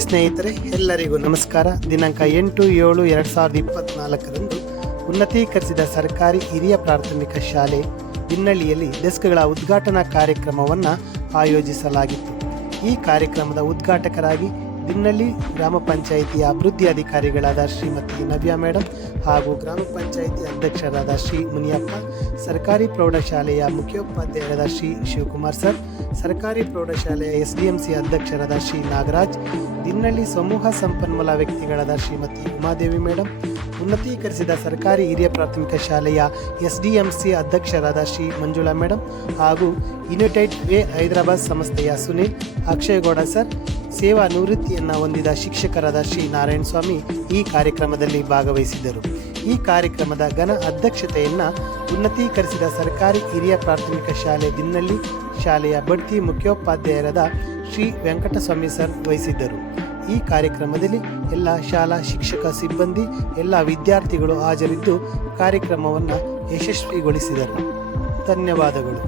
ಸ್ನೇಹಿತರೆ, ಎಲ್ಲರಿಗೂ ನಮಸ್ಕಾರ. ದಿನಾಂಕ 8/7/2024 ಉನ್ನತೀಕರಿಸಿದ ಸರ್ಕಾರಿ ಹಿರಿಯ ಪ್ರಾಥಮಿಕ ಶಾಲೆ ದಿನ್ನಳ್ಳಿಯಲ್ಲಿ ಡೆಸ್ಕ್ಗಳ ಉದ್ಘಾಟನಾ ಕಾರ್ಯಕ್ರಮವನ್ನು ಆಯೋಜಿಸಲಾಗಿತ್ತು. ಈ ಕಾರ್ಯಕ್ರಮದ ಉದ್ಘಾಟಕರಾಗಿ ದಿನ್ನಳ್ಳಿ ಗ್ರಾಮ ಪಂಚಾಯಿತಿಯ ಅಭಿವೃದ್ಧಿ ಅಧಿಕಾರಿಗಳಾದ ಶ್ರೀಮತಿ ನವ್ಯಾ ಮೇಡಮ್ ಹಾಗೂ ಗ್ರಾಮ ಪಂಚಾಯಿತಿ ಅಧ್ಯಕ್ಷರಾದ ಶ್ರೀ ಮುನಿಯಪ್ಪ, ಸರ್ಕಾರಿ ಪ್ರೌಢಶಾಲೆಯ ಮುಖ್ಯೋಪಾಧ್ಯಾಯರಾದ ಶ್ರೀ ಶಿವಕುಮಾರ್ ಸರ್, ಸರ್ಕಾರಿ ಪ್ರೌಢಶಾಲೆಯ SDMC ಅಧ್ಯಕ್ಷರಾದ ಶ್ರೀ ನಾಗರಾಜ್, ದಿನ್ನಳ್ಳಿ ಸಮೂಹ ಸಂಪನ್ಮೂಲ ವ್ಯಕ್ತಿಗಳಾದ ಶ್ರೀಮತಿ ಉಮಾದೇವಿ ಮೇಡಮ್, ಉನ್ನತೀಕರಿಸಿದ ಸರ್ಕಾರಿ ಹಿರಿಯ ಪ್ರಾಥಮಿಕ ಶಾಲೆಯ SDMC ಅಧ್ಯಕ್ಷರಾದ ಶ್ರೀ ಮಂಜುಳಾ ಮೇಡಮ್ ಹಾಗೂ ಯುನೈಟೆಡ್ ವೇ ಹೈದರಾಬಾದ್ ಸಂಸ್ಥೆಯ ಸುನಿಲ್, ಅಕ್ಷಯಗೌಡ ಸರ್, ಸೇವಾ ನಿವೃತ್ತಿಯನ್ನು ಹೊಂದಿದ ಶಿಕ್ಷಕರಾದ ಶ್ರೀ ನಾರಾಯಣ ಸ್ವಾಮಿ ಈ ಕಾರ್ಯಕ್ರಮದಲ್ಲಿ ಭಾಗವಹಿಸಿದ್ದರು. ಈ ಕಾರ್ಯಕ್ರಮದ ಘನ ಅಧ್ಯಕ್ಷತೆಯನ್ನು ಉನ್ನತೀಕರಿಸಿದ ಸರ್ಕಾರಿ ಹಿರಿಯ ಪ್ರಾಥಮಿಕ ಶಾಲೆ ದಿನ್ನಳ್ಳಿ ಶಾಲೆಯ ಬಡ್ತಿ ಮುಖ್ಯೋಪಾಧ್ಯಾಯರಾದ ಶ್ರೀ ವೆಂಕಟಸ್ವಾಮಿ ಸರ್ ವಹಿಸಿದ್ದರು. ಈ ಕಾರ್ಯಕ್ರಮದಲ್ಲಿ ಎಲ್ಲ ಶಾಲಾ ಶಿಕ್ಷಕ ಸಿಬ್ಬಂದಿ, ಎಲ್ಲ ವಿದ್ಯಾರ್ಥಿಗಳು ಹಾಜರಿದ್ದು ಕಾರ್ಯಕ್ರಮವನ್ನು ಯಶಸ್ವಿಗೊಳಿಸಿದರು. ಧನ್ಯವಾದಗಳು.